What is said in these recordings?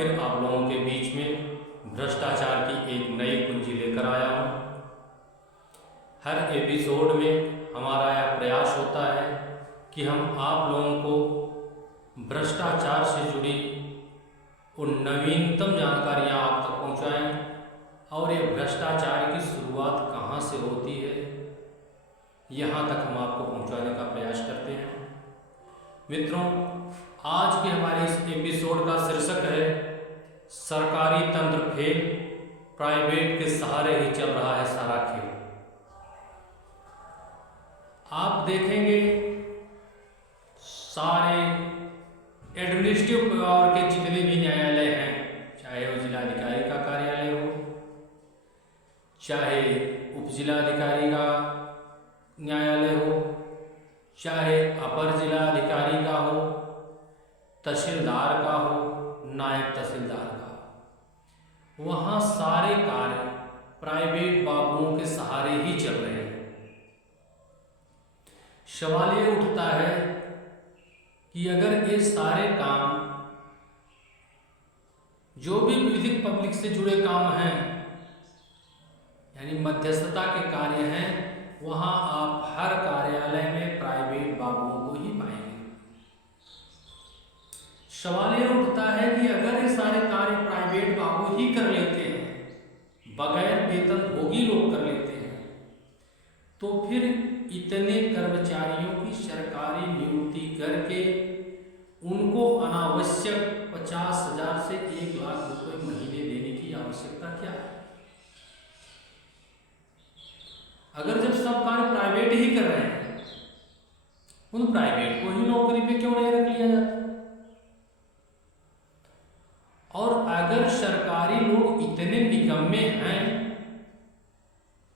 फिर आप लोगों के बीच में भ्रष्टाचार की एक नई कुंजी लेकर आया हूँ। हर एपिसोड में हमारा यह प्रयास होता है कि हम आप लोगों को भ्रष्टाचार से जुड़ी उन नवीनतम जानकारियाँ आप तक पहुँचाएं और ये भ्रष्टाचार की शुरुआत कहाँ से होती है यहाँ तक हम आपको पहुँचाने का प्रयास करते हैं। मित्रों, आज के हमारे इस एपिसोड का शीर्षक है सरकारी तंत्र फेल, प्राइवेट के सहारे ही चल रहा है सारा खेल। आप देखेंगे सारे एडमिनिस्ट्रेटिव पावर के जितने भी न्यायालय हैं, चाहे वो जिलाधिकारी का कार्यालय हो, चाहे उप जिलाधिकारी का न्यायालय हो, चाहे अपर जिलाधिकारी का हो, तहसीलदार का हो, नायब तहसीलदार का हो, वहाँ सारे कार्य प्राइवेट बाबुओं के सहारे ही चल रहे हैं। सवाल ये उठता है कि अगर ये सारे काम जो भी विधिक पब्लिक से जुड़े काम हैं, यानी मध्यस्थता के कार्य हैं, वहाँ आप हर कार्यालय में प्राइवेट बाबुओं को ही पाएंगे। सवाल ये उठता है कि अगर ये सारे कार्य प्राइवेट बाबू ही कर लेते हैं, बगैर वेतन भोगी लोग कर लेते हैं, तो फिर इतने कर्मचारियों की सरकारी नियुक्ति करके उनको अनावश्यक 50,000 से 1 लाख रुपए महीने देने की आवश्यकता क्या है? अगर जब सब कार्य प्राइवेट ही कर रहे हैं, उन प्राइवेट को ही नौकरी पे क्यों नहीं रख लिया जाता? और अगर सरकारी लोग इतने निकम्मे हैं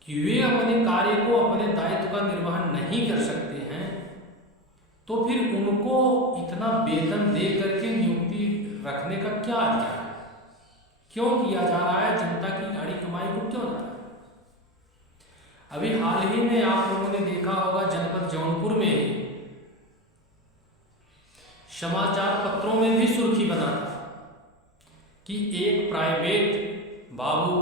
कि वे अपने कार्य को, अपने दायित्व का निर्वहन नहीं कर सकते हैं, तो फिर उनको इतना वेतन दे करके नियुक्ति रखने का क्या अधिकार है? क्यों किया जा रहा है? जनता की गाड़ी कमाई को क्यों जा रहा है? अभी हाल ही में आप लोगों ने देखा होगा, जनपद जौनपुर में समाचार पत्रों में भी सुर्खी बना था कि एक प्राइवेट बाबू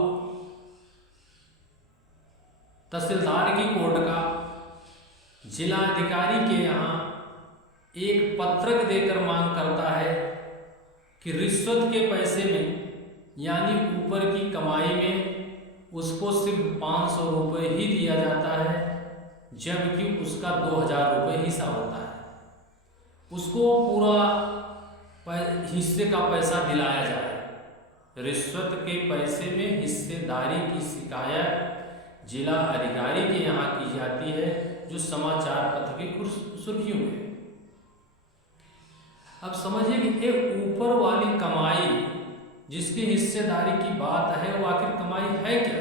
तहसीलदार की कोर्ट का जिलाधिकारी के यहाँ एक पत्रक देकर मांग करता है कि रिश्वत के पैसे में, यानी ऊपर की कमाई में, उसको सिर्फ 500 रुपये ही दिया जाता है, जबकि उसका 2,000 रुपये हिस्सा होता है। उसको पूरा हिस्से का पैसा दिलाया जाए। रिश्वत के पैसे में हिस्सेदारी की शिकायत जिला अधिकारी के यहाँ की जाती है, जो समाचार पत्र की सुर्खियों में। अब समझिए कि एक ऊपर वाली कमाई जिसकी हिस्सेदारी की बात है, वो आखिर कमाई है क्या?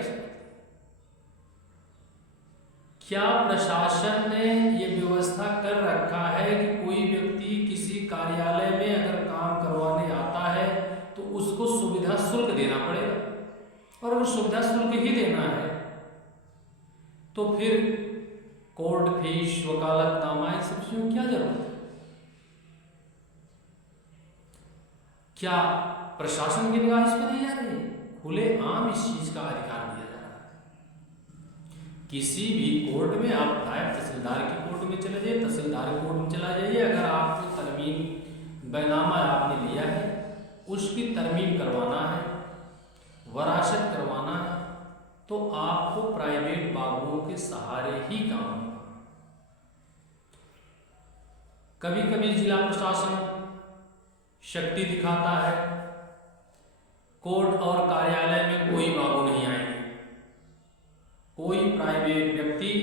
क्या प्रशासन ने ये व्यवस्था कर रखा है कि कोई व्यक्ति किसी कार्यालय में अगर काम करवाने आता है तो उसको सुविधा शुल्क देना पड़ेगा? और अगर सुविधा शुल्क ही देना है तो फिर कोर्ट फीस, वकालतनामा, इन सब चीजों की क्या जरूरत है? क्या प्रशासन की निगाह इस पर नहीं जा रही? खुले आम इस चीज का अधिकार दिया जा रहा है। किसी भी कोर्ट में आप नायब तहसीलदार की कोर्ट में चले जाइए, तहसीलदार की कोर्ट में चला जाइए, अगर आपको तरमीम बैनामा आपने लिया है, उसकी तरमीम करवाना है, वरासत करवाना है, तो आपको प्राइवेट बाबुओं के सहारे ही काम होगा। कभी कभी जिला प्रशासन शक्ति दिखाता है, कोर्ट और कार्यालय में कोई बाबू नहीं आएंगे, कोई प्राइवेट व्यक्ति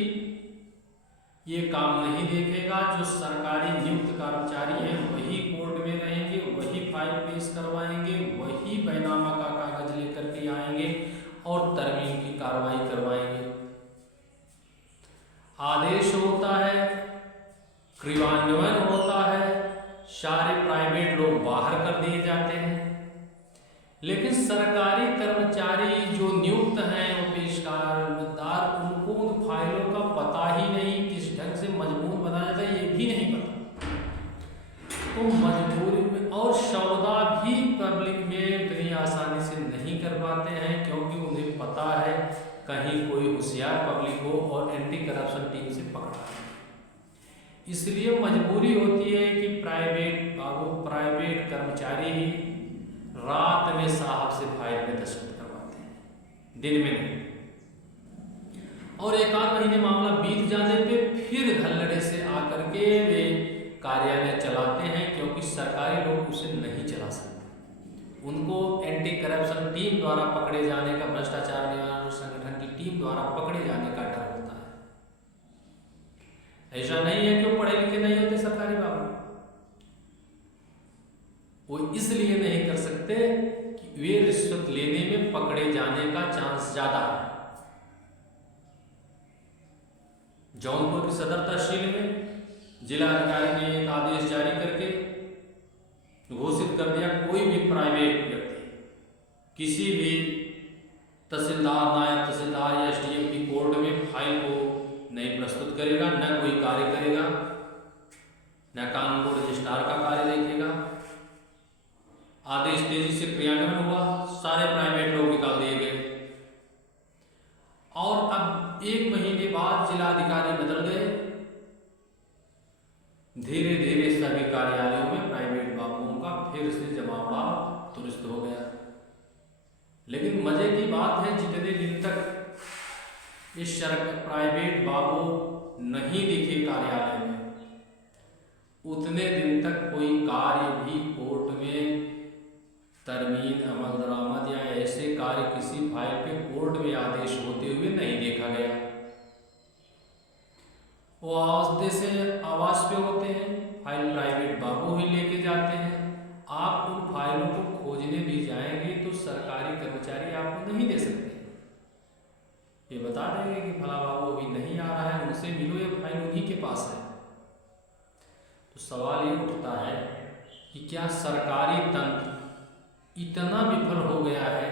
ये काम नहीं देखेगा, जो सरकारी नियुक्त कर्मचारी हैं वही कोर्ट में रहेंगे, वही फाइल पेश करवाएंगे, वही बैनामा का कागज लेकर के आएंगे और तरमीम की कार्रवाई करवाएंगे। आदेश होता है, क्रियान्वयन होता है, सारे प्राइवेट लोग बाहर कर दिए जाते हैं। लेकिन सरकारी कर्मचारी जो नियुक्त हैं, वो पेशकारदार, उनको उन फाइलों का पता ही नहीं, किस ढंग से मजबूर बनाया जाए ये भी नहीं पता। तो मजबूरी में, और सौदा भी पब्लिक में कहीं कोई होशियार पब्लिक हो और एंटी करप्शन टीम से पकड़ा है। इसलिए मजबूरी होती है कि प्राइवेट कर्मचारी ही रात में साहब से फाइल में दस्तखत करवाते हैं, दिन में नहीं। और एक आध महीने मामला बीत जाने पे फिर धल्लड़े से आकर के वे कार्यालय चलाते हैं, क्योंकि सरकारी लोग उसे नहीं चला सकते। उनको एंटी करप्शन टीम द्वारा पकड़े जाने का, भ्रष्टाचार निवारण संगठन की टीम द्वारा पकड़े जाने का डर होता है। ऐसा नहीं है कि वो पढ़े लिखे नहीं होते सरकारी बाबू, वो इसलिए नहीं कर सकते कि वे रिश्वत लेने में पकड़े जाने का चांस ज्यादा है। जौनपुर की सदर तहसील में जिलाधिकारी ने एक आदेश जारी करके घोषित कर दिया, कोई भी प्राइवेट व्यक्ति किसी भी तहसीलदार, नायब तहसीलदार या एसडीएम की कोर्ट में फाइल को नहीं प्रस्तुत करेगा, न कोई कार्य करेगा, न कानून को रजिस्ट्रार का कार्य देखेगा। आदेश तेजी से क्रियान्वयन हुआ, सारे प्राइवेट लोग निकाल दिए गए। और अब एक महीने बाद जिलाधिकारी बदल गए, धीरे धीरे सभी कार्यालयों में प्राइवेट बाबुओं का फिर से जमावड़ा दुरुस्त हो गया। लेकिन मजे की बात है, जितने दिन तक इस प्राइवेट बाबू नहीं दिखे कार्यालय में, उतने दिन तक कोई कार्य भी कोर्ट में तरमीन, अमल दरामद या ऐसे कार्य किसी फाइल पे कोर्ट में आदेश होते हुए नहीं देखा गया। वो आवास पे होते हैं, फाइल प्राइवेट बाबू ही लेके जाते हैं। आप उन फाइलों को खोजने भी जाएंगे तो सरकारी कर्मचारी आपको नहीं दे सकते। ये बता देंगे कि फला बाबू अभी नहीं आ रहा है, उनसे मिलो, ये फाइल उन्हीं के पास है। तो सवाल ये उठता है कि क्या सरकारी तंत्र इतना विफल हो गया है,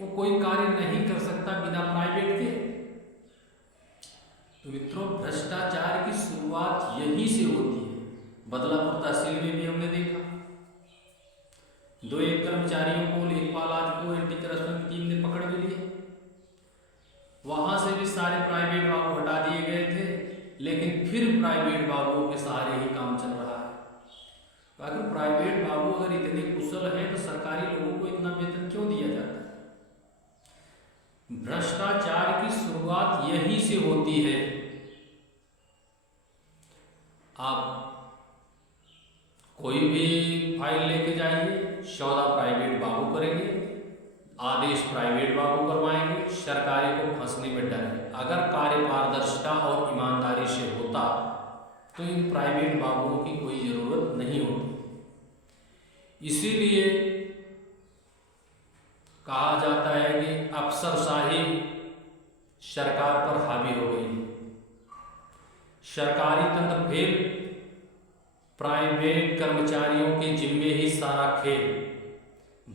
वो कोई कार्य नहीं कर सकता बिना प्राइवेट के? तो मित्रों, भ्रष्टाचार की शुरुआत यहीं से होती है। बदलापुर तहसील में भी हमने देखा, 2 कर्मचारियों को, लेखपाल आज को एंटी करप्शन टीम ने पकड़ भी लिए। वहां से भी सारे प्राइवेट बाबू हटा दिए गए थे, लेकिन फिर प्राइवेट बाबुओं के सहारे ही काम चल रहा है। अगर प्राइवेट बाबू अगर इतने कुशल हैं तो सरकारी लोगों को इतना वेतन क्यों दिया जाता है? भ्रष्टाचार की शुरुआत यहीं से होती है। आप कोई भी फाइल लेके जाइए, सौदा प्राइवेट बाबू करेंगे, आदेश प्राइवेट बाबू करवाएंगे, सरकारी को फंसने में डर है। अगर कार्य पारदर्शिता और ईमानदारी से होता तो इन प्राइवेट बाबुओं की कोई जरूरत नहीं होती। इसीलिए कहा जाता है कि अफसरशाही सरकार पर हावी हो गई है। सरकारी तंत्र फेल, प्राइवेट कर्मचारियों के जिम्मे ही सारा खेल।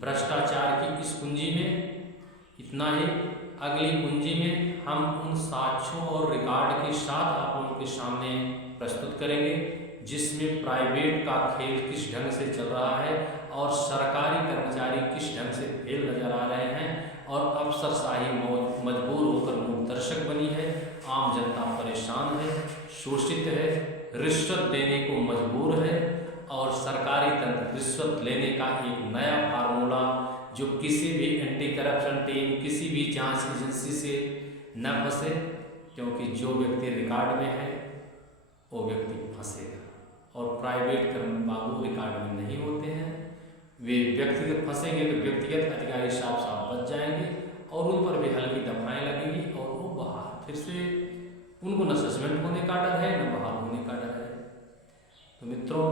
भ्रष्टाचार की इस कुंजी में इतना ही। अगली कुंजी में हम उन साक्ष्यों और रिकॉर्ड के साथ आप लोगों के सामने प्रस्तुत करेंगे, जिसमें प्राइवेट का खेल किस ढंग से चल रहा है और सरकारी कर्मचारी किस ढंग से फेल नजर आ रहे हैं, और अफसरशाही मजबूर होकर मूक दर्शक बनी है। आम जनता परेशान है, शोषित है, रिश्वत देने को मजबूर है, और सरकारी तंत्र रिश्वत लेने का एक नया फार्मूला, जो किसी भी एंटी करप्शन टीम, किसी भी जांच एजेंसी से न फंसे, क्योंकि जो व्यक्ति रिकॉर्ड में है वो व्यक्ति फंसेगा। और प्राइवेट बाबू रिकॉर्ड में नहीं होते हैं, वे व्यक्तिगत फंसेंगे तो व्यक्तिगत अधिकारी साफ बच जाएंगे और उन पर भी हल्की दफाएं लगेंगी और वो बाहर फिर से उनको न सस्पेंड होने का डर है, न बहाल होने का डर है। तो मित्रों,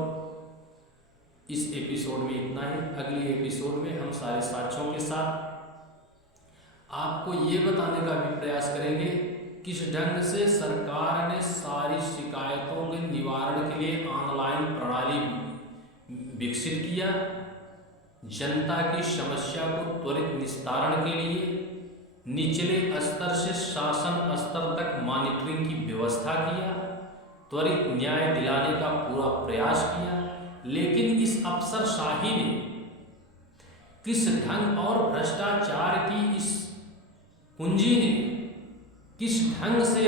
इस एपिसोड में इतना ही। अगली एपिसोड में हम सारे साक्ष्यों के साथ आपको ये बताने का भी प्रयास करेंगे किस ढंग से सरकार ने सारी शिकायतों के निवारण के लिए ऑनलाइन प्रणाली विकसित किया, जनता की समस्या को त्वरित निस्तारण के लिए निचले स्तर से शासन स्तर तक मॉनिटरिंग की व्यवस्था किया, त्वरित न्याय दिलाने का पूरा प्रयास किया। लेकिन इस अफसरशाही ने किस ढंग और भ्रष्टाचार की इस कुंजी ने किस ढंग से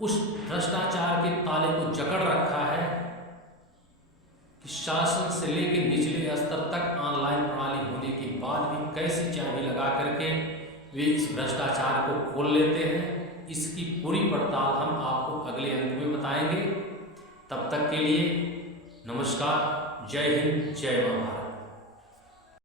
उस भ्रष्टाचार के ताले को जकड़ रखा है कि शासन से लेकर निचले स्तर तक ऑनलाइन प्रणाली होने के बाद भी कैसी चाबी लगा करके वे इस भ्रष्टाचार को खोल लेते हैं। इसकी पूरी पड़ताल हम आपको अगले अंक में बताएंगे। तब तक के लिए नमस्कार, जय हिंद, जय भारत।